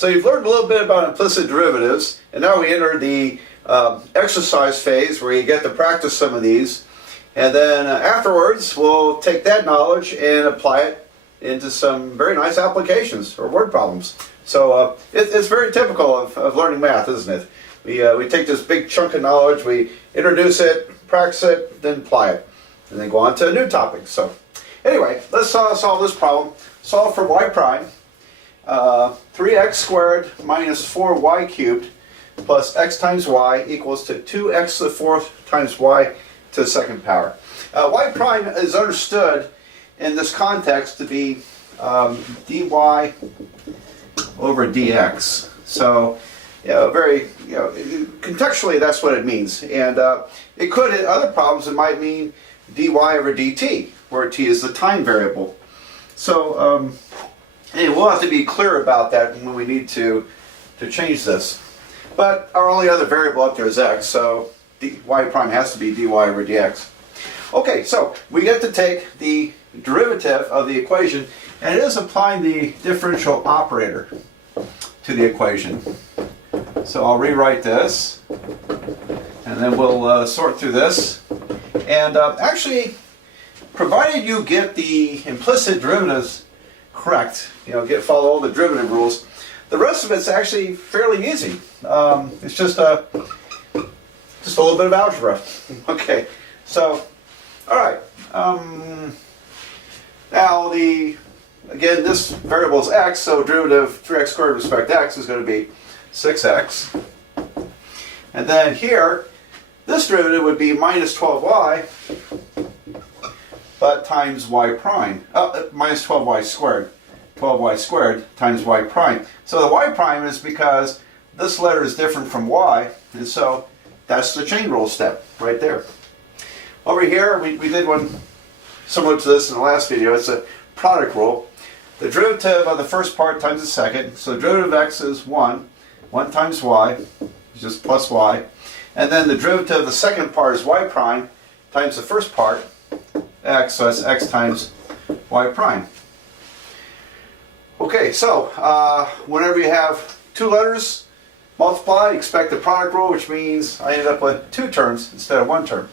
So you've learned a little bit about implicit derivatives, and now we enter the exercise phase where you get to practice some of these. And then afterwards, we'll take that knowledge and apply it into some very nice applications or word problems. So it's very typical of learning math, isn't it? We take this big chunk of knowledge, we introduce it, practice it, then apply it, and then go on to a new topic. So anyway, let's solve this problem. Solve for y prime. 3x squared minus 4y cubed plus x times y equals to 2x to the fourth times y to the second power. Y prime is understood in this context to be dy over dx. So, contextually that's what it means. And it could, in other problems, it might mean dy over dt, where t is the time variable. So, and we'll have to be clear about that when we need to change this. But our only other variable up there is x, so y prime has to be dy over dx. Okay, so we get to take the derivative of the equation, and it is applying the differential operator to the equation. So I'll rewrite this, and then we'll sort through this. And actually, provided you get the implicit derivatives correct, follow all the derivative rules, the rest of it's actually fairly easy. It's just a little bit of algebra. Okay, so all right. Now again, this variable is x, so derivative 3x squared with respect to x is going to be 6x. And then here, this derivative would be minus 12y, but times y prime. Minus 12y squared. 12y squared times y prime. So the y prime is because this letter is different from y, and so that's the chain rule step right there. Over here, we did one similar to this in the last video. It's a product rule. The derivative of the first part times the second. So the derivative of x is 1. 1 times y is just plus y. And then the derivative of the second part is y prime times the first part, x, so that's x times y prime. Okay, so whenever you have two letters multiply, expect the product rule, which means I ended up with two terms instead of one term.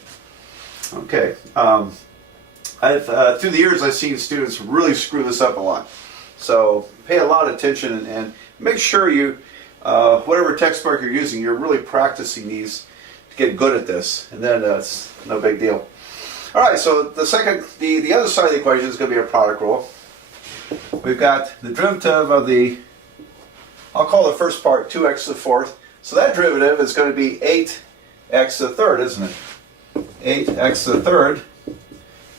Okay, through the years I've seen students really screw this up a lot. So pay a lot of attention and make sure you, whatever textbook you're using, you're really practicing these to get good at this, and then it's no big deal. All right, so the other side of the equation is going to be a product rule. We've got the derivative of I'll call the first part 2x to the fourth. So that derivative is going to be 8x to the third, isn't it? 8x to the third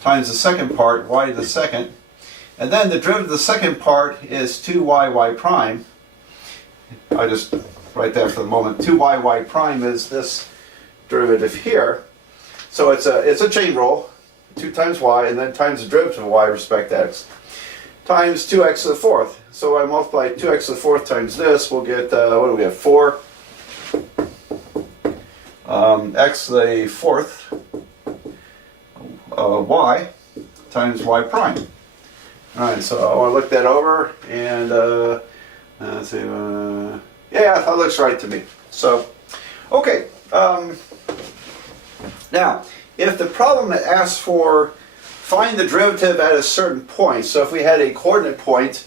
times the second part, y to the second. And then the derivative of the second part is 2y prime. I'll just write that for the moment. 2y prime is this derivative here. So it's a chain rule, 2 times y, and then times the derivative of y with respect to x, times 2x to the fourth. So I multiply 2x to the fourth times this, we'll get, what do we get, 4 x to the fourth y times y prime. Alright, so I want to look that over, and let's see, yeah, that looks right to me. So, okay, now, if the problem asks for find the derivative at a certain point, so if we had a coordinate point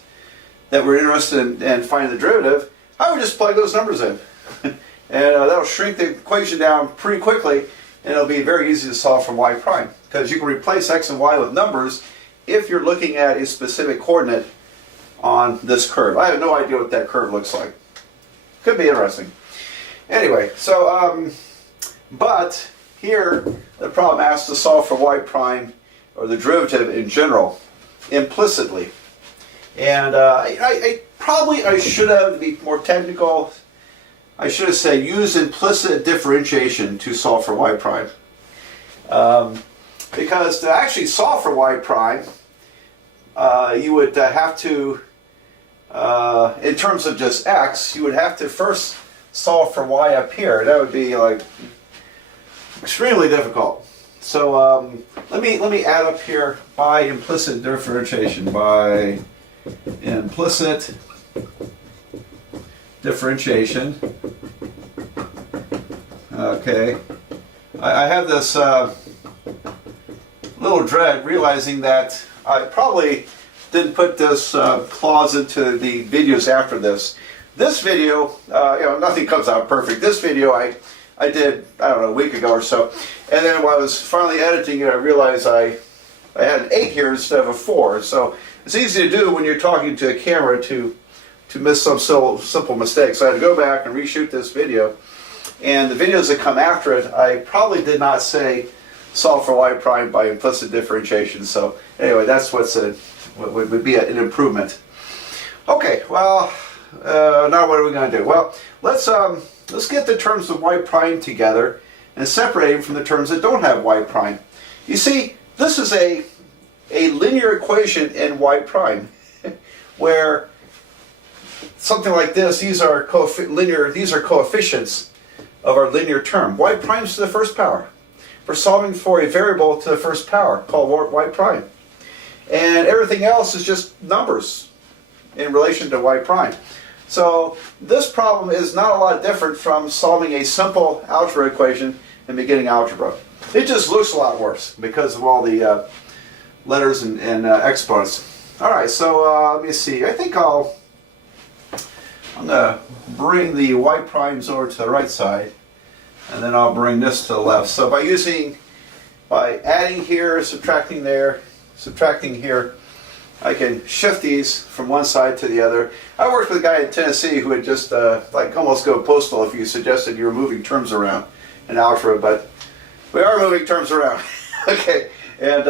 that we're interested in finding the derivative, I would just plug those numbers in. And that'll shrink the equation down pretty quickly, and it'll be very easy to solve from y prime, because you can replace x and y with numbers if you're looking at a specific coordinate on this curve. I have no idea what that curve looks like. Could be interesting. Anyway, so, but here the problem asks to solve for y prime, or the derivative in general, implicitly. And I should have, to be more technical, I should have said use implicit differentiation to solve for y prime. Because to actually solve for y prime, you would have to, in terms of just x, you would have to first solve for y up here. That would be like extremely difficult. So let me add up here by implicit differentiation, by implicit differentiation. Okay, I have this little dread realizing that I probably didn't put this clause into the videos after this. This video, nothing comes out perfect. This video I did, I don't know, a week ago or so. And then when I was finally editing it, I realized I had an 8 here instead of a 4. So it's easy to do when you're talking to a camera to miss some simple mistakes. So I had to go back and reshoot this video. And the videos that come after it, I probably did not say solve for y prime by implicit differentiation. So anyway, that's what would be an improvement. Okay, well, now what are we going to do? Well, let's get the terms of y prime together and separate them from the terms that don't have y prime. You see, this is a linear equation in y prime, where something like this, these are coefficients of our linear term. Y prime is to the first power. We're solving for a variable to the first power called y prime. And everything else is just numbers in relation to y prime. So this problem is not a lot different from solving a simple algebra equation in beginning algebra. It just looks a lot worse because of all the letters and exponents. All right, so let me see. I think I'm going to bring the y primes over to the right side, and then I'll bring this to the left. So by adding here, subtracting there, subtracting here, I can shift these from one side to the other. I worked with a guy in Tennessee who would just like almost go postal if you suggested you were moving terms around in algebra, but we are moving terms around. Okay, and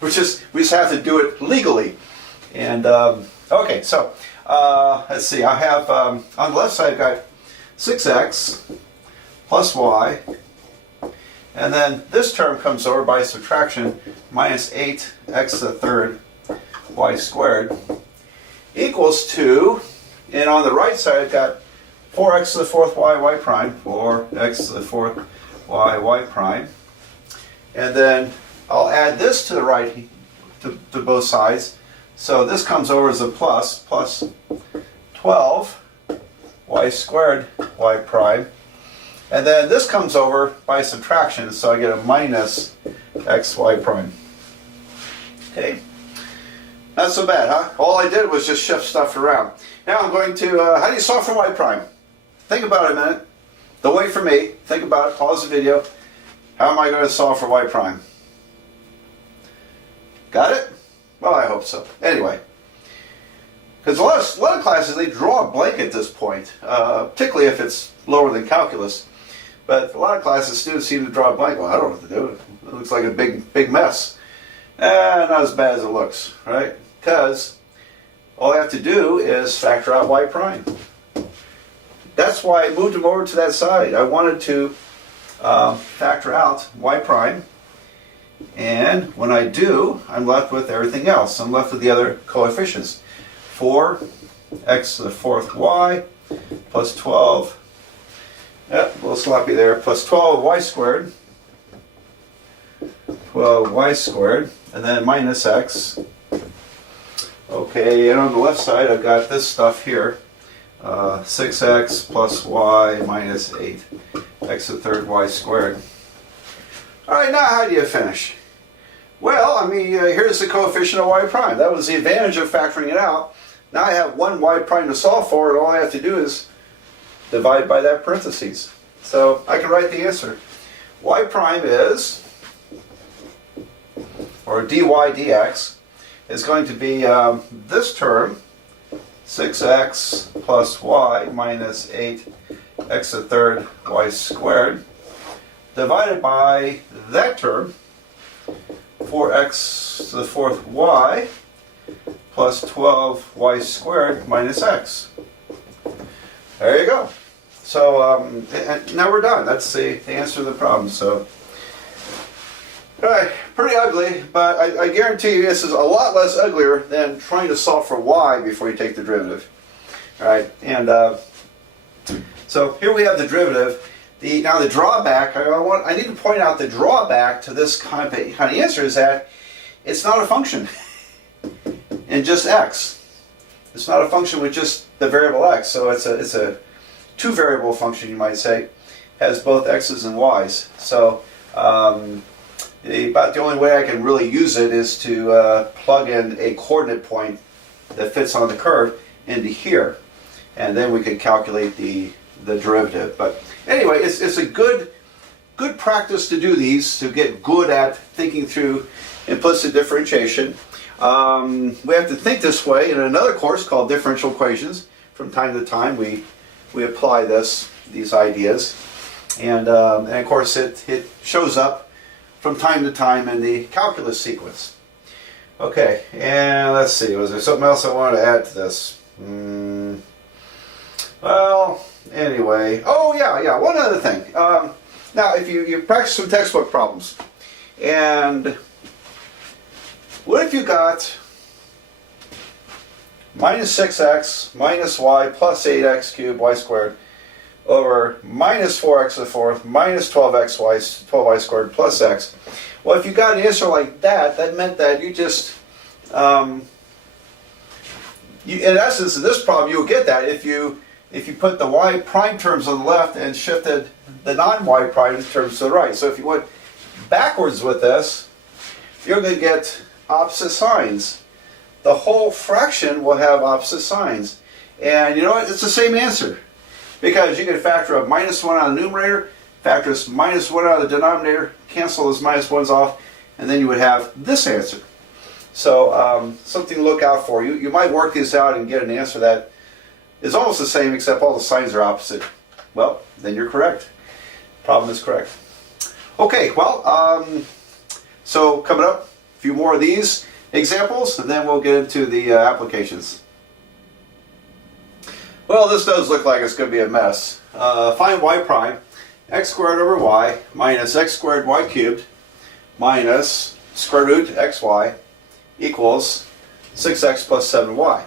we just have to do it legally. And okay, so let's see. I have on the left side I've got 6x plus y, and then this term comes over by subtraction, minus 8x to the third y squared equals 2, and on the right side I've got 4x to the fourth y prime, 4x to the fourth y prime, and then I'll add this to the right to both sides, so this comes over as a plus 12 y squared y prime, and then this comes over by subtraction, so I get a minus xy prime. Okay. Not so bad, huh? All I did was just shift stuff around. Now I'm going to, how do you solve for y prime? Think about it a minute. Don't wait for me. Think about it. Pause the video. How am I going to solve for y prime? Got it? Well, I hope so. Anyway, because a lot of classes, they draw a blank at this point, particularly if it's lower than calculus. But a lot of classes, students seem to draw a blank. Well, I don't know what to do. It looks like a big mess. Not as bad as it looks, right? Because all I have to do is factor out y prime. That's why I moved them over to that side. I wanted to factor out y prime, and when I do, I'm left with everything else. I'm left with the other coefficients. 4x to the fourth y plus 12, yep, a little sloppy there, plus 12y squared, 12y squared, and then minus x. Okay, and on the left side I've got this stuff here, 6x plus y minus 8x to the third y squared. Alright, now how do you finish? Well, I mean, here's the coefficient of y prime. That was the advantage of factoring it out. Now I have one y prime to solve for, and all I have to do is divide by that parentheses. So I can write the answer. Y prime is, or dy dx, is going to be this term, 6x plus y minus 8x to the third y squared, divided by that term, 4x to the fourth y plus 12y squared minus x. There you go. So and now we're done. That's the answer to the problem. So, all right, pretty ugly, but I guarantee you this is a lot less uglier than trying to solve for y before you take the derivative. All right, and so here we have the derivative. Now the drawback, I need to point out the drawback to this kind of answer is that it's not a function in just x. It's not a function with just the variable x. So it's a two variable function, you might say, has both x's and y's. So about the only way I can really use it is to plug in a coordinate point that fits on the curve into here, and then we can calculate the derivative. But anyway, it's a good practice to do these, to get good at thinking through implicit differentiation. We have to think this way in another course called differential equations. From time to time we apply these ideas, and of course it shows up from time to time in the calculus sequence. Okay, and let's see, was there something else I wanted to add to this? Well, anyway, oh yeah, one other thing. Now, if you practice some textbook problems, and what if you got minus 6x minus y plus 8x cubed y squared over minus 4x to the fourth minus 12y squared plus x? Well, if you got an answer like that, that meant that you just, in essence, in this problem, you would get that if you put the y prime terms on the left and shifted the non-y prime terms to the right. So if you went backwards with this, you're going to get opposite signs. The whole fraction will have opposite signs. And you know what? It's the same answer. Because you can factor up minus 1 out of the numerator, factor this minus 1 out of the denominator, cancel those minus 1s off, and then you would have this answer. So something to look out for. You might work this out and get an answer that is almost the same except all the signs are opposite. Well, then you're correct. Problem is correct. Okay, well, so coming up, a few more of these examples, and then we'll get into the applications. Well, this does look like it's going to be a mess. Find y prime, x squared over y minus x squared y cubed minus square root xy equals 6x plus 7y.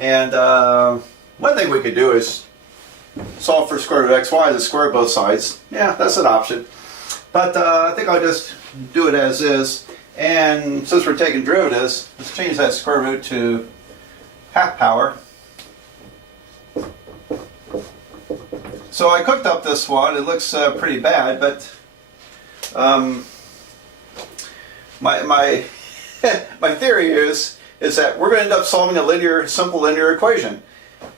And one thing we could do is solve for square root xy, the square both sides. Yeah, that's an option. But I think I'll just do it as is. And since we're taking derivatives, let's change that square root to half power. So I cooked up this one. It looks pretty bad, but my my theory is that we're going to end up solving a simple linear equation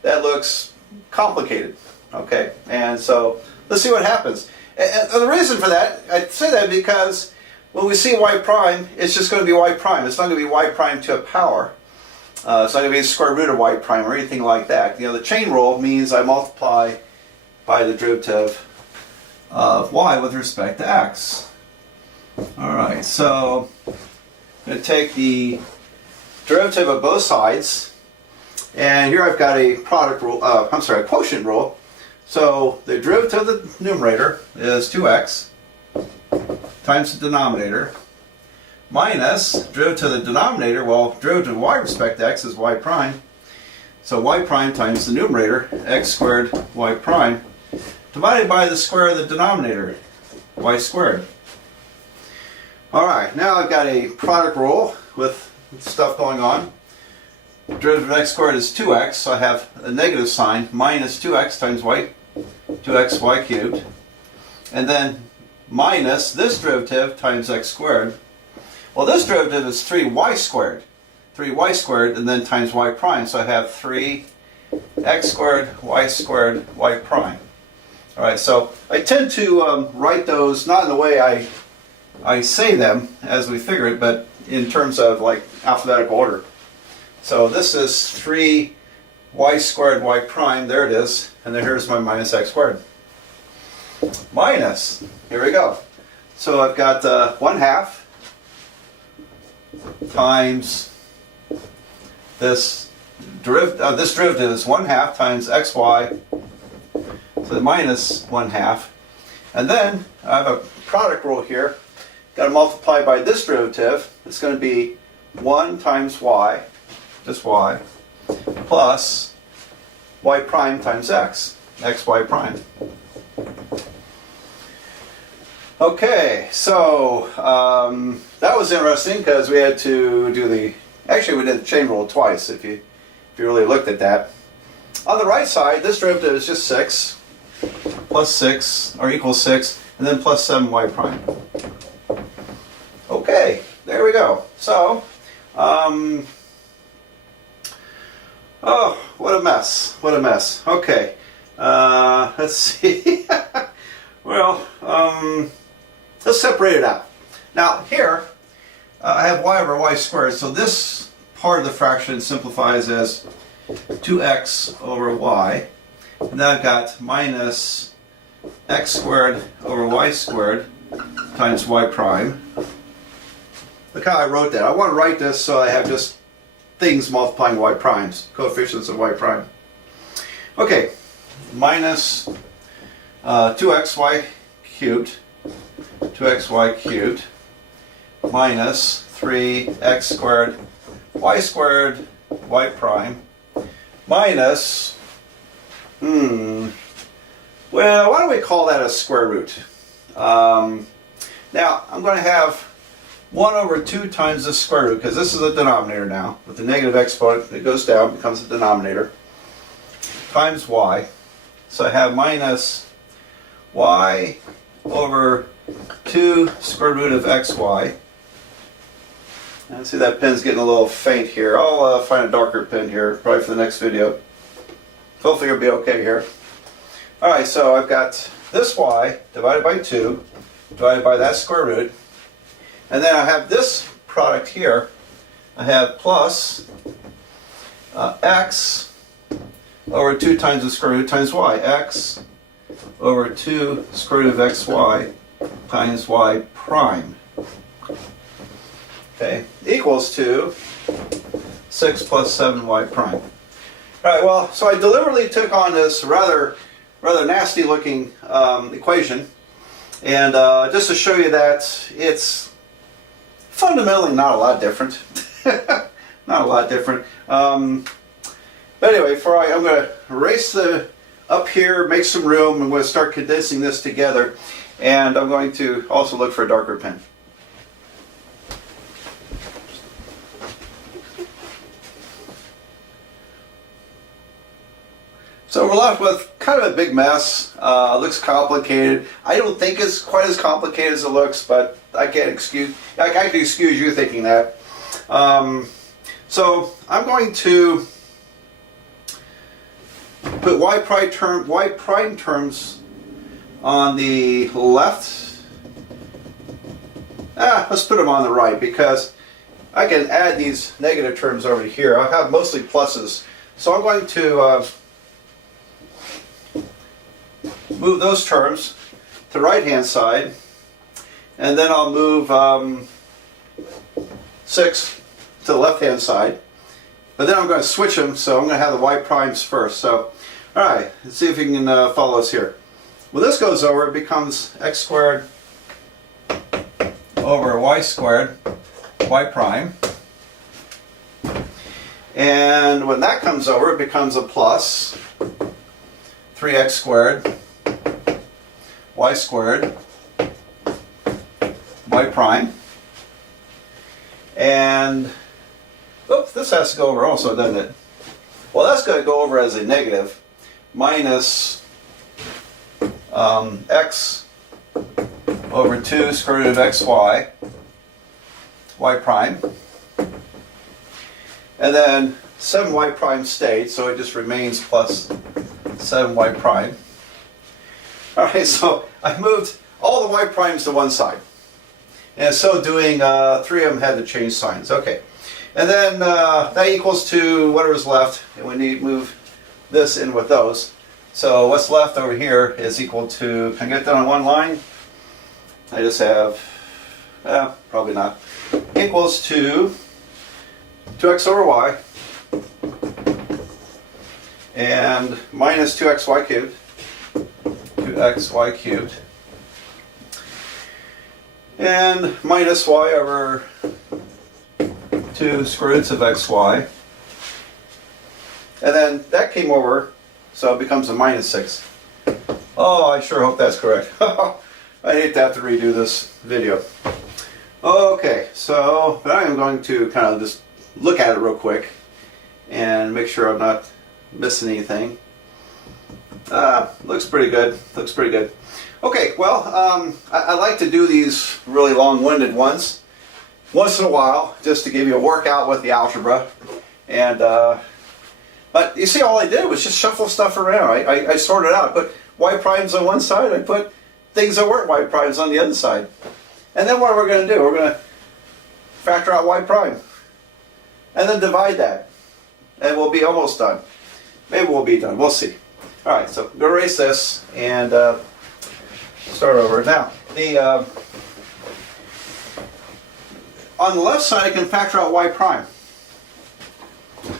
that looks complicated. Okay, and so let's see what happens. And the reason for that, I say that because when we see y prime, it's just going to be y prime. It's not going to be y prime to a power. It's not going to be the square root of y prime or anything like that. You know, the chain rule means I multiply by the derivative of y with respect to x. Alright, so I'm going to take the derivative of both sides, and here I've got a product rule, a quotient rule. So the derivative of the numerator is 2x times the denominator minus derivative of the denominator, well, derivative of y with respect to x is y prime. So y prime times the numerator, x squared y prime, divided by the square of the denominator, y squared. Alright, now I've got a product rule with stuff going on. Derivative of x squared is 2x, so I have a negative sign, minus 2x times y, 2x y cubed. And then minus this derivative times x squared. Well, this derivative is 3y squared. 3y squared and then times y prime, so I have 3x squared, y prime. Alright, so I tend to write those not in the way I say them as we figure it, but in terms of like alphabetical order. So this is 3y squared y prime, there it is, and then here's my minus x squared. Minus, here we go. So I've got 1 half times this derivative is 1 half times xy, so the minus 1 half. And then I have a product rule here. Got to multiply by this derivative. It's going to be 1 times y, just y, plus y prime times x, xy prime. Okay, so that was interesting because we had to do actually we did the chain rule twice. If you if you really looked at that. On the right side, this derivative is just 6 plus 6 or equals 6, and then plus 7y prime. Okay, there we go. So, oh, what a mess. What a mess. Okay, let's see. Well, let's separate it out. Now, here, I have y over y squared, so this part of the fraction simplifies as 2x over y. And then I've got minus x squared over y squared times y prime. Look how I wrote that. I want to write this so I have just things multiplying y primes, coefficients of y prime. Okay, minus 2xy cubed, 2xy cubed, minus 3x squared y prime, minus, well, why don't we call that a square root? Now, I'm going to have 1 over 2 times the square root, because this is a denominator now. With the negative exponent, it goes down, becomes a denominator, times y. So I have minus y over 2 square root of xy. I see that pen's getting a little faint here. I'll find a darker pen here, probably for the next video. Hopefully it'll be okay here. Alright, so I've got this y divided by 2, divided by that square root. And then I have this product here. I have plus x over 2 times the square root times y. X over 2 square root of xy times y prime. Okay, equals to 6 plus 7y prime. Alright, well, so I deliberately took on this rather nasty looking equation, and just to show you that it's fundamentally not a lot different. Not a lot different. But anyway, I'm going to erase the up here, make some room, and we'll start condensing this together. And I'm going to also look for a darker pen. So we're left with kind of a big mess. Looks complicated. I don't think it's quite as complicated as it looks, but I can excuse you thinking that. So I'm going to put y prime terms on the left. Let's put them on the right, because I can add these negative terms over here. I have mostly pluses. So I'm going to move those terms to the right hand side, and then I'll move 6 to the left hand side, but then I'm going to switch them, so I'm going to have the y primes first. So alright, let's see if you can follow us here. When this goes over, it becomes x squared over y squared y prime, and when that comes over, it becomes a plus 3x squared y squared y prime, and oops, this has to go over also, doesn't it? Well, that's going to go over as a negative, minus x over 2 square root of xy y prime, and then 7y prime stayed, so it just remains plus 7y prime. Alright, so I moved all the y primes to one side. And so doing, 3 of them had to change signs. Okay. And then that equals to whatever's left, and we need to move this in with those. So what's left over here is equal to, can I get that on one line? I just have, probably not, equals to 2x over y and minus 2xy cubed, 2xy cubed, and minus y over 2 square roots of xy. And then that came over, so it becomes a minus 6. Oh, I sure hope that's correct. I hate to have to redo this video. Okay, so I am going to kind of just look at it real quick. and make sure I'm not missing anything. Looks pretty good. Looks pretty good. Okay, well, I like to do these really long-winded ones once in a while, just to give you a workout with the algebra. And but you see, all I did was just shuffle stuff around. I sorted out. I put y primes on one side. I put things that weren't y primes on the other side. And then what we're going to do? We're going to factor out y prime, and then divide that, and we'll be almost done. Maybe we'll be done. We'll see. All right, so I'm going to erase this and start over. Now, on the left side, I can factor out y prime.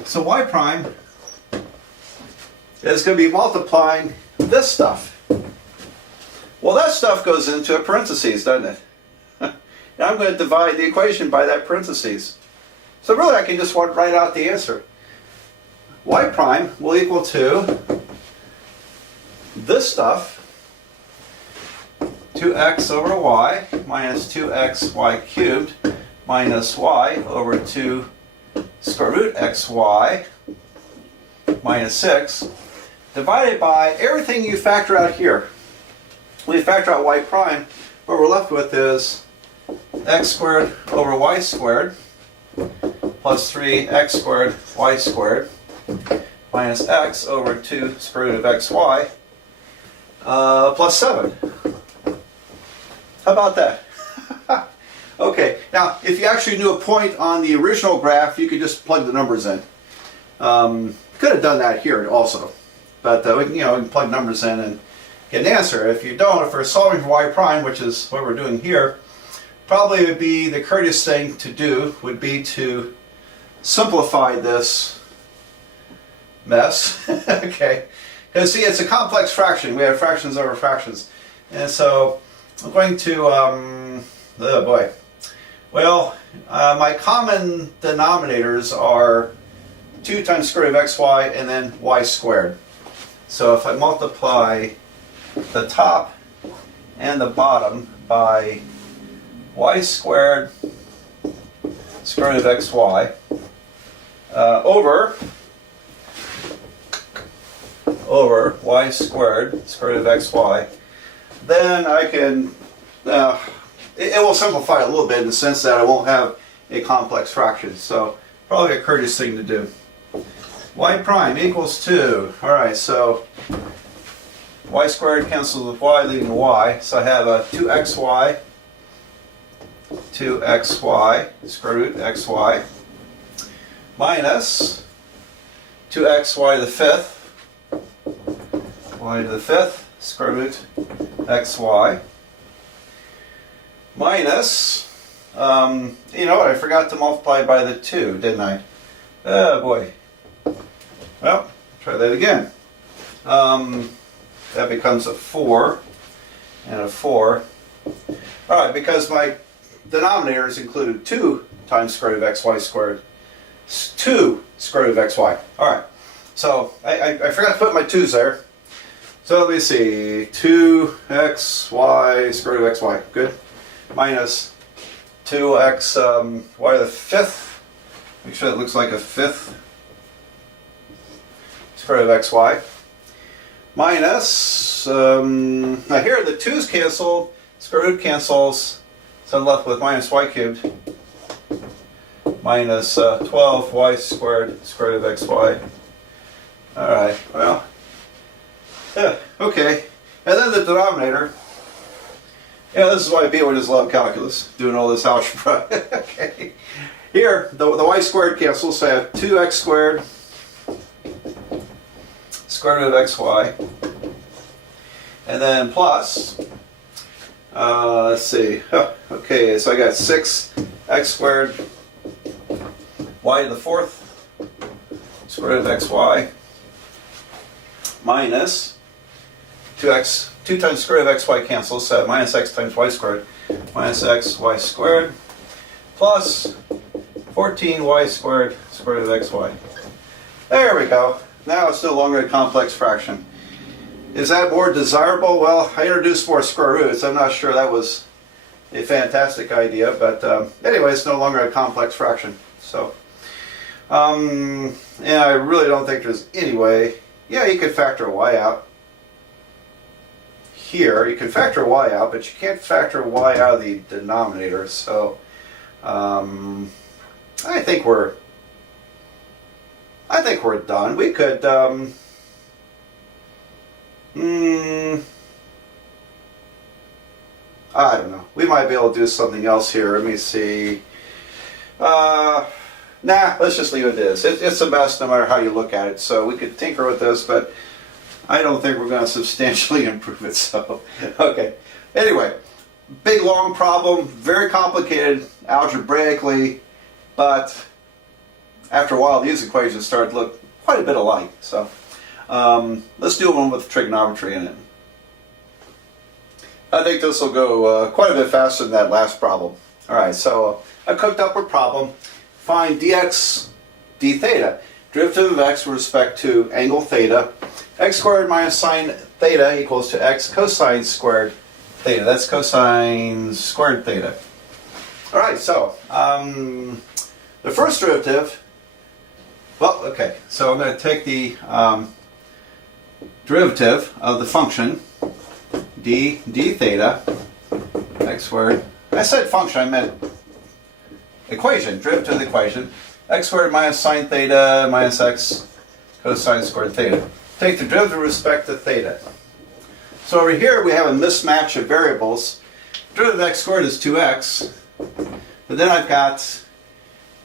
So y prime is going to be multiplying this stuff. Well, that stuff goes into a parentheses, doesn't it? Now I'm going to divide the equation by that parentheses. So really I can just write out the answer. Y prime will equal to this stuff, 2x over y minus 2xy cubed minus y over 2 square root xy minus 6 divided by everything you factor out here. When you factor out y prime, what we're left with is x squared over y squared plus 3x squared y squared minus x over 2 square root of xy plus 7. How about that? Okay, now if you actually knew a point on the original graph, you could just plug the numbers in. Could have done that here also, but we can plug numbers in and get an answer. If you don't, if we're solving for y prime, which is what we're doing here, probably would be the courteous thing to do would be to simplify this mess. Okay, because see, it's a complex fraction. We have fractions over fractions, and so I'm going to oh boy. Well, my common denominators are 2 times square root of xy and then y squared. So if I multiply the top and the bottom by y squared square root of xy over y squared square root of xy, then I can it will simplify a little bit in the sense that I won't have a complex fraction. So probably a courteous thing to do. Y prime equals 2. Alright, so y squared cancels with y, leaving y. So I have a 2xy square root xy minus 2xy to the fifth y to the fifth square root xy minus, you know what, I forgot to multiply by the 2, didn't I? Oh boy. Well, try that again. That becomes a 4 and a 4. Alright, because my denominators included 2 times square root of xy squared. 2 square root of xy. Alright, so I forgot to put my 2's there. So let me see, 2xy square root of xy, good. Minus 2x y to the fifth, make sure it looks like a fifth, square root of xy, minus, now here the 2's canceled, square root cancels, so I'm left with minus y cubed, minus 12y squared square root of xy. Alright, well, yeah, okay, and then the denominator. Yeah, this is why people just love calculus, doing all this algebra. Okay. Here, the y squared cancels, so I have 2x squared square root of xy, and then plus, let's see, okay, so I got 6x squared y to the fourth square root of xy minus 2 times square root of xy cancels, so minus x times y squared, minus xy squared, plus 14y squared square root of xy. There we go. Now it's no longer a complex fraction. Is that more desirable? Well, I introduced more square roots. I'm not sure that was a fantastic idea, but anyway, it's no longer a complex fraction. So, And I really don't think there's any way. Yeah, you could factor y out here. You can factor y out, but you can't factor y out of the denominator. So I think we're done. We could I don't know. We might be able to do something else here. Let me see. Nah, let's just leave it as is. It's the best no matter how you look at it. So we could tinker with this, but I don't think we're going to substantially improve it. So, okay. Anyway, big long problem, very complicated algebraically, but after a while these equations start to look quite a bit alike. So let's do one with trigonometry in it. I think this will go quite a bit faster than that last problem. Alright, so I cooked up a problem. Find dx d theta, derivative of x with respect to angle theta. X squared minus sine theta equals to x cosine squared theta. That's cosine squared theta. Alright, so the first derivative, well, okay, so I'm going to take the derivative of the function d theta, x squared. I said function, I meant equation, derivative of the equation, x squared minus sine theta minus x cosine squared theta. Take the derivative with respect to theta. So over here we have a mismatch of variables. Derivative of x squared is 2x, but then I've got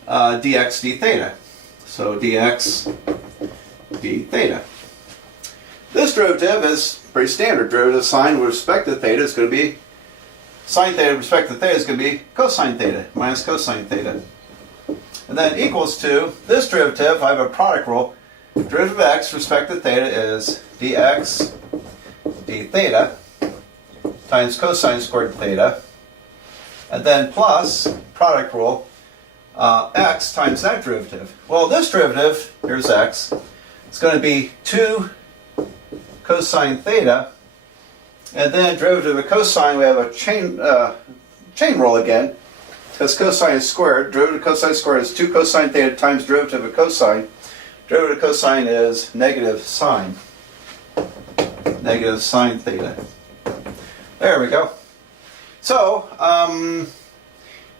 dx d theta. So dx d theta. This derivative is pretty standard. Derivative of sine with respect to theta is going to be, sine theta with respect to theta is going to be cosine theta minus cosine theta. And then equals to this derivative, I have a product rule. Derivative of x with respect to theta is dx d theta times cosine squared theta. And then plus product rule x times that derivative. Well, this derivative, here's x, it's going to be 2 cosine theta, and then derivative of cosine, we have a chain rule again, because cosine is squared. Derivative of cosine squared is 2 cosine theta times derivative of cosine. Derivative of cosine is negative sine theta. There we go. So,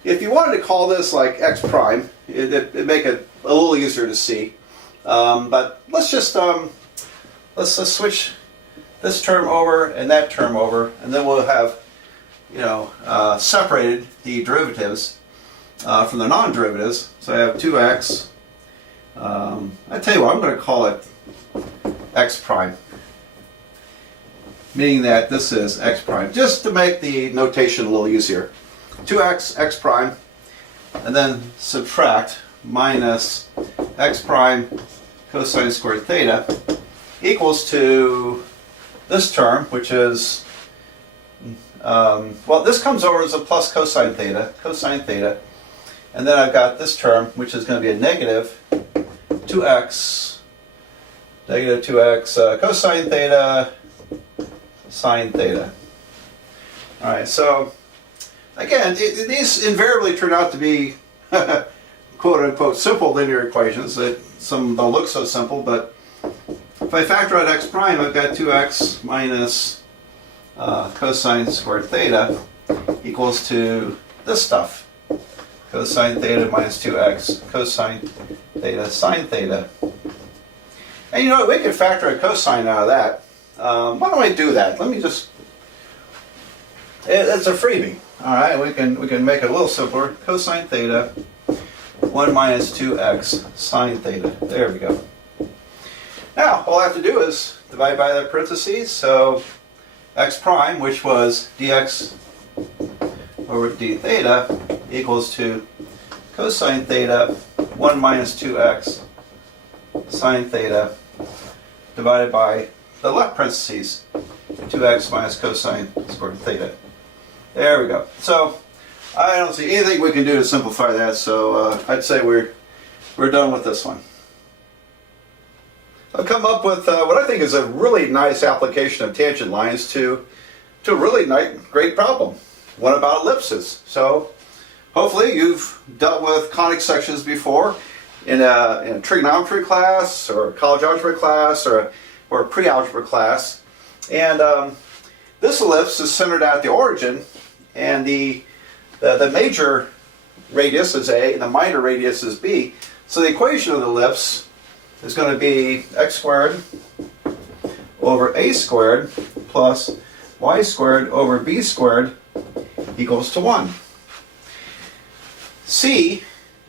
if you wanted to call this like x prime, it'd make it a little easier to see. But let's just let's switch this term over and that term over, and then we'll have, separated the derivatives from the non-derivatives. So I have 2x. I tell you what, I'm going to call it x prime, meaning that this is x prime, just to make the notation a little easier. 2x, x prime, and then subtract minus x prime cosine squared theta equals to this term, which is, well, this comes over as a plus cosine theta, and then I've got this term, which is going to be a negative 2x cosine theta sine theta. All right, so again, these invariably turn out to be quote-unquote simple linear equations. Some don't look so simple, but if I factor out x prime, I've got 2x minus cosine squared theta equals to this stuff. Cosine theta minus 2x cosine theta sine theta. And you know what, we can factor a cosine out of that. Why don't I do that? Let me just, it's a freebie. Alright, we can make it a little simpler. Cosine theta 1 minus 2x sine theta. There we go. Now, all I have to do is divide by that parentheses, so x prime, which was dx over d theta, equals to cosine theta 1 minus 2x sine theta divided by the left parentheses, 2x minus cosine squared theta. There we go. So, I don't see anything we can do to simplify that, so I'd say we're done with this one. I've come up with what I think is a really nice application of tangent lines to a really great problem, one about ellipses. So hopefully you've dealt with conic sections before, in a trigonometry class or a college algebra class or a pre-algebra class. And this ellipse is centered at the origin, and the major radius is A and the minor radius is B. So the equation of the ellipse is going to be x squared over a squared plus y squared over b squared equals to 1. C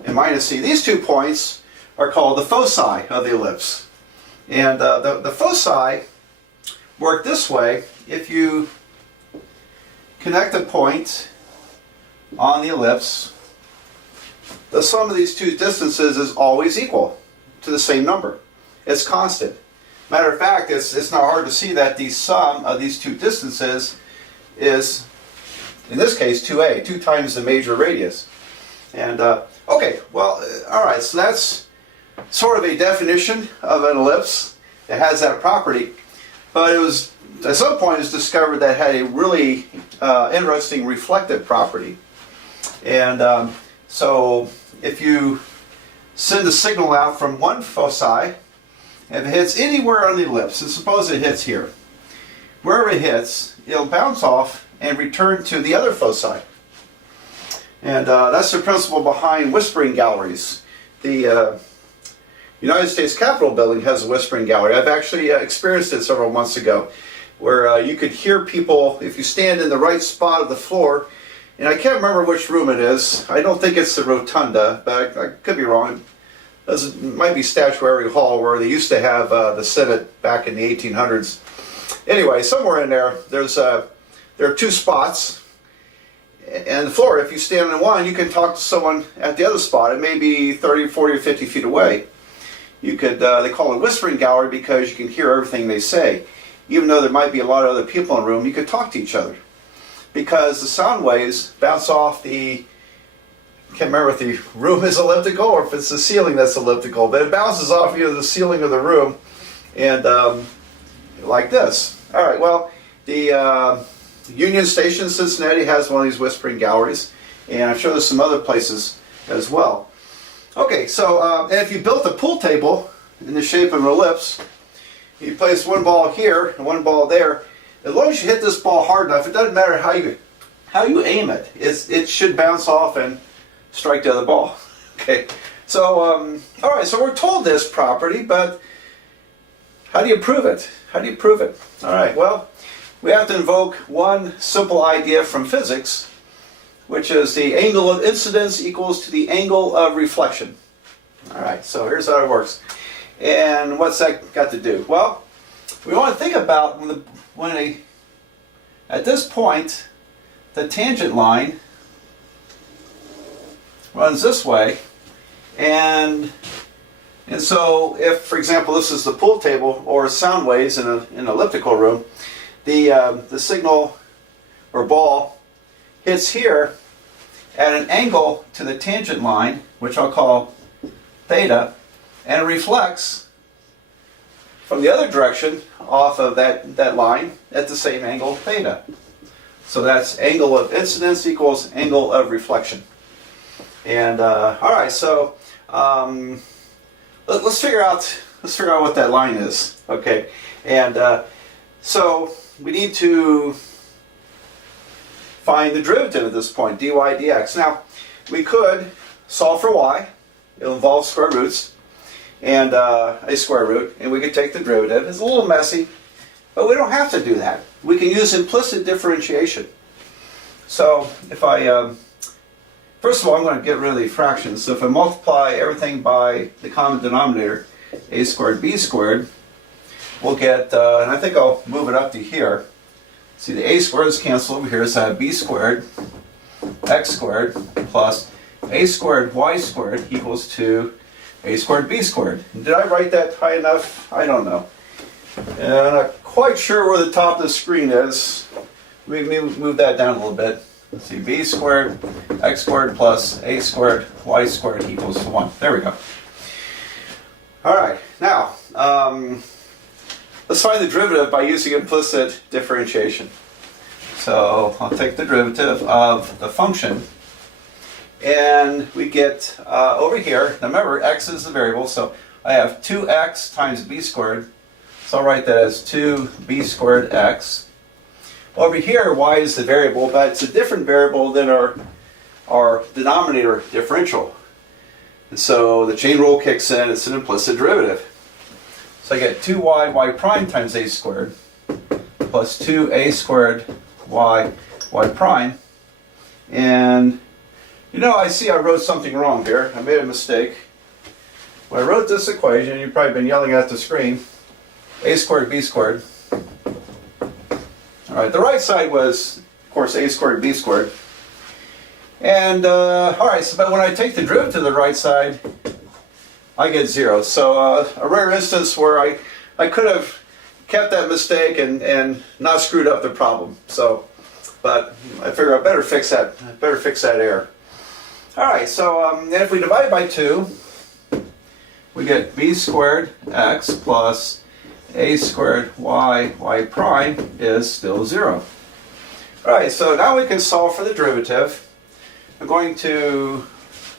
and minus C, these 2 points are called the foci of the ellipse. And the foci work this way. If you connect a point on the ellipse, the sum of these 2 distances is always equal to the same number. It's constant. Matter of fact, it's not hard to see that the sum of these 2 distances is, in this case, 2a, 2 times the major radius. And, okay, well, all right, so that's sort of a definition of an ellipse. It has that property. But it was, at some point, it was discovered that it had a really interesting reflective property. And so if you send a signal out from one foci, if it hits anywhere on the ellipse, and suppose it hits here, wherever it hits, it'll bounce off and return to the other foci. And that's the principle behind whispering galleries. The United States Capitol building has a whispering gallery. I've actually experienced it several months ago, where you could hear people if you stand in the right spot of the floor. And I can't remember which room it is. I don't think it's the rotunda, but I could be wrong. It might be Statuary Hall, where they used to have the Senate back in the 1800s. Anyway, somewhere in there, there are 2 spots. And the floor, if you stand on one, you can talk to someone at the other spot. It may be 30, 40, or 50 feet away. You could, they call it a whispering gallery because you can hear everything they say. Even though there might be a lot of other people in the room, you could talk to each other. Because the sound waves bounce off the, I can't remember if the room is elliptical or if it's the ceiling that's elliptical, but it bounces off either the ceiling of the room, and like this. All right, well, the Union Station in Cincinnati has one of these whispering galleries, and I'm sure there's some other places as well. Okay, so and if you built a pool table in the shape of an ellipse, you place one ball here and one ball there. As long as you hit this ball hard enough, it doesn't matter how you aim it. It should bounce off and strike the other ball. Okay, so all right, so we're told this property, but how do you prove it? How do you prove it? All right, well, we have to invoke one simple idea from physics, which is the angle of incidence equals to the angle of reflection. All right, so here's how it works. And what's that got to do? Well, we want to think about at this point, the tangent line runs this way, and so if, for example, this is the pool table or sound waves in an elliptical room, the signal or ball hits here at an angle to the tangent line, which I'll call theta, and it reflects from the other direction off of that line at the same angle theta. So that's angle of incidence equals angle of reflection. And all right, so let's figure out what that line is. Okay, and so we need to find the derivative at this point, dy dx. Now we could solve for y. It'll involve square roots and a square root, and we could take the derivative. It's a little messy, but we don't have to do that. We can use implicit differentiation. So if I, first of all, I'm going to get rid of the fractions. So if I multiply everything by the common denominator, a squared b squared, we'll get, and I think I'll move it up to here. See, the a squareds cancel over here, so I have b squared x squared plus a squared y squared equals to a squared b squared. Did I write that high enough? I don't know. And I'm not quite sure where the top of the screen is. We move that down a little bit. Let's see, b squared x squared plus a squared y squared equals to 1. There we go. All right, now let's find the derivative by using implicit differentiation. So I'll take the derivative of the function And we get over here, now remember x is the variable, so I have 2x times b squared. So I'll write that as 2b squared x. Over here, y is the variable, but it's a different variable than our denominator differential. And so the chain rule kicks in, it's an implicit derivative. So I get 2y prime times a squared plus 2a squared y prime. And you know, I see I wrote something wrong here. I made a mistake. When I wrote this equation, you've probably been yelling at the screen, a squared b squared. All right, the right side was, of course, a squared b squared. And, all right, so but when I take the derivative to the right side, I get 0. So a rare instance where I could have kept that mistake and not screwed up the problem. So, but I figure I better fix that error. All right, so and if we divide by 2, we get b squared x plus a squared y prime is still 0. All right, so now we can solve for the derivative. I'm going to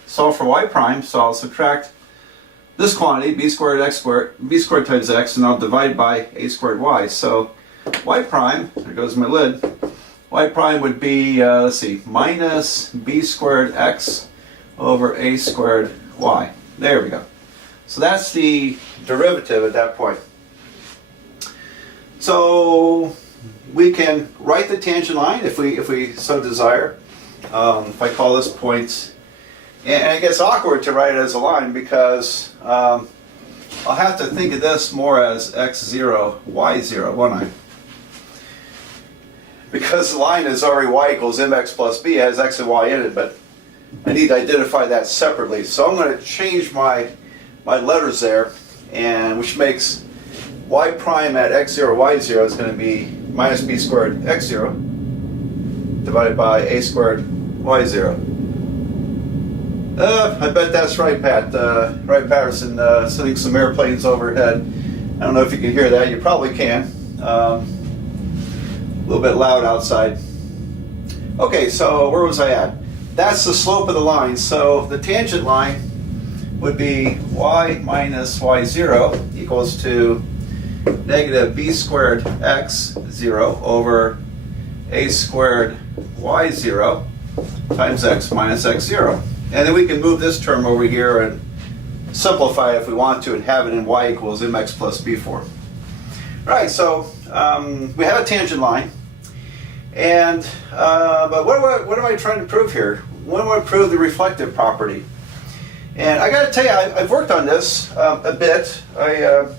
solve for y prime, so I'll subtract this quantity, b squared times x, and I'll divide by a squared y. So y prime, there goes my lid, y prime would be, let's see, minus b squared x over a squared y. There we go. So that's the derivative at that point. So we can write the tangent line if we so desire. If I call this point, and it gets awkward to write it as a line because I'll have to think of this more as x0, y0, won't I? Because the line is already y equals mx plus b, it has x and y in it, but I need to identify that separately. So I'm going to change my letters there, and which makes y prime at x0, y0 is going to be minus b squared x0 divided by a squared y0. I bet that's right, Pat. Right, Patterson, sending some airplanes overhead. I don't know if you can hear that. You probably can. A little bit loud outside. Okay, so where was I at? That's the slope of the line. So the tangent line would be y minus y0 equals to negative b squared x0 over a squared y0 times x minus x0. And then we can move this term over here and simplify it if we want to and have it in y equals mx plus b form. Right, so we have a tangent line. And but what am I trying to prove here? What do I prove the reflective property? And I got to tell you, I've worked on this a bit. Let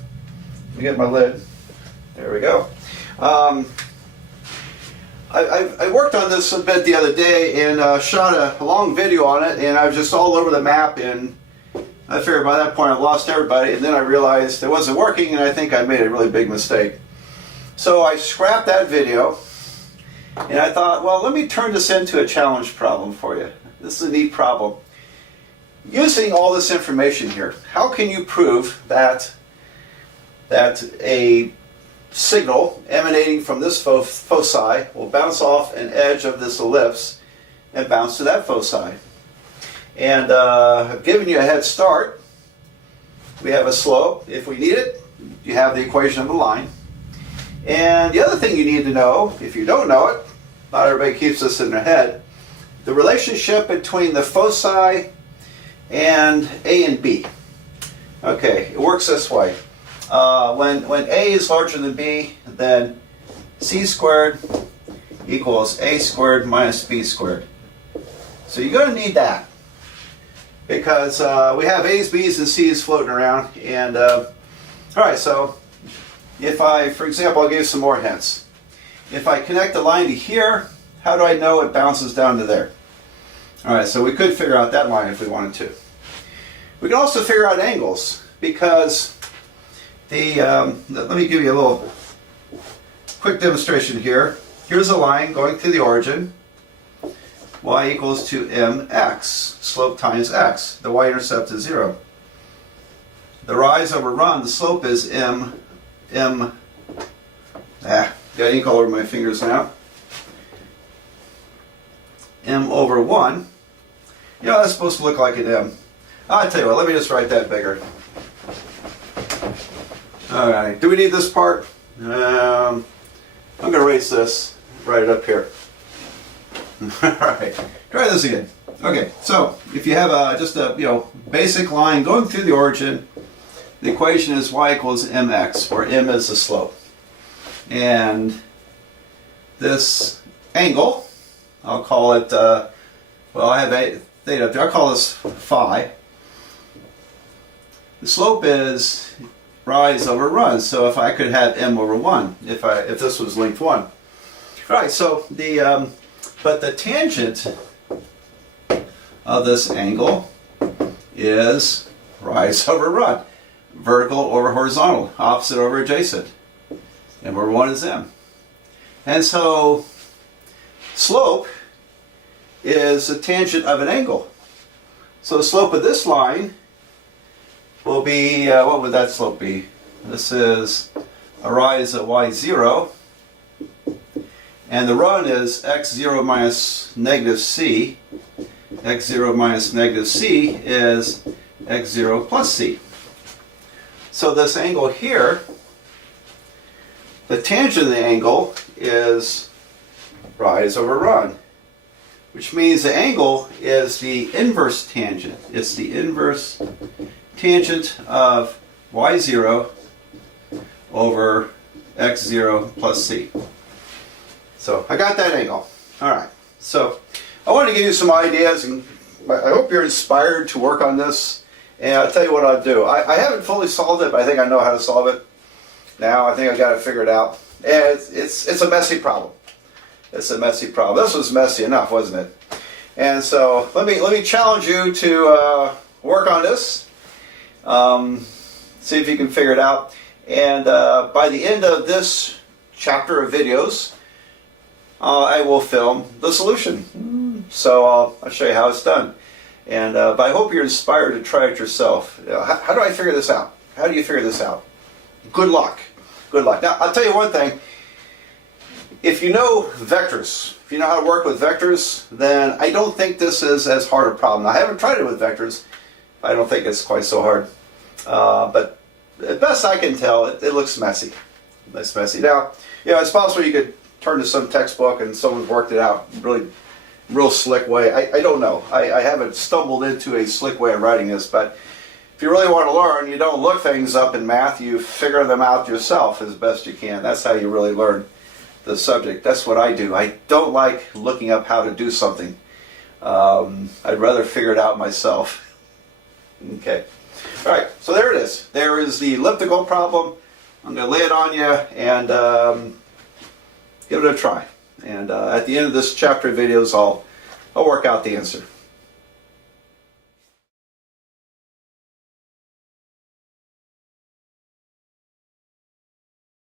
me get my lid. There we go. I worked on this a bit the other day and shot a long video on it, and I was just all over the map, and I figured by that point I've lost everybody, and then I realized it wasn't working, and I think I made a really big mistake. So I scrapped that video, and I thought, well, let me turn this into a challenge problem for you. This is a neat problem. Using all this information here, how can you prove that a signal emanating from this foci will bounce off an edge of this ellipse and bounce to that foci? And I've given you a head start. We have a slope. If we need it, you have the equation of the line. And the other thing you need to know, if you don't know it, not everybody keeps this in their head, the relationship between the foci and A and B. Okay, it works this way. When A is larger than B, then C squared equals A squared minus B squared. So you're going to need that because we have A's, B's, and C's floating around. And all right, so if I, for example, I'll give you some more hints. If I connect the line to here, how do I know it bounces down to there? All right, so we could figure out that line if we wanted to. We can also figure out angles because let me give you a little quick demonstration here. Here's a line going through the origin. Y equals to mx, slope times x. The y-intercept is 0. The rise over run, the slope is got ink all over my fingers now. M over 1. You know, that's supposed to look like an M. I'll tell you what, let me just write that bigger. Alright, do we need this part? I'm going to erase this, write it up here. Alright, try this again. Okay, so if you have just a basic line going through the origin, the equation is y equals mx, where m is the slope. And this angle, I'll call it, well, I have theta up there, I'll call this phi. The slope is rise over run, so if I could have m over 1, if this was length 1. All right, so but the tangent of this angle is rise over run. Vertical over horizontal, opposite over adjacent. M over 1 is m. And so slope is the tangent of an angle. So the slope of this line will be, what would that slope be? This is a rise at y0, and the run is x0 minus negative c. x0 minus negative c is x0 plus c. So this angle here, the tangent of the angle is rise over run, which means the angle is the inverse tangent. It's the inverse tangent of y0 over x0 plus c. So I got that angle. Alright, so I want to give you some ideas, and I hope you're inspired to work on this. And I'll tell you what I'll do. I haven't fully solved it, but I think I know how to solve it now. I think I got it figured out. And it's a messy problem. It's a messy problem. This was messy enough, wasn't it? And so let me challenge you to work on this. See if you can figure it out. And by the end of this chapter of videos, I will film the solution. So I'll show you how it's done. And but I hope you're inspired to try it yourself. How do I figure this out? How do you figure this out? Good luck. Good luck. Now, I'll tell you one thing. If you know vectors, if you know how to work with vectors, then I don't think this is as hard a problem. Now, I haven't tried it with vectors. I don't think it's quite so hard. But the best I can tell, it looks messy. It's messy. Now, it's possible you could turn to some textbook and someone's worked it out really real slick way. I don't know. I haven't stumbled into a slick way of writing this, but if you really want to learn, you don't look things up in math, you figure them out yourself as best you can. That's how you really learn the subject. That's what I do. I don't like looking up how to do something. I'd rather figure it out myself. Okay. Alright, so there it is. There is the elliptical problem. I'm going to lay it on you and give it a try. And at the end of this chapter of videos, I'll work out the answer.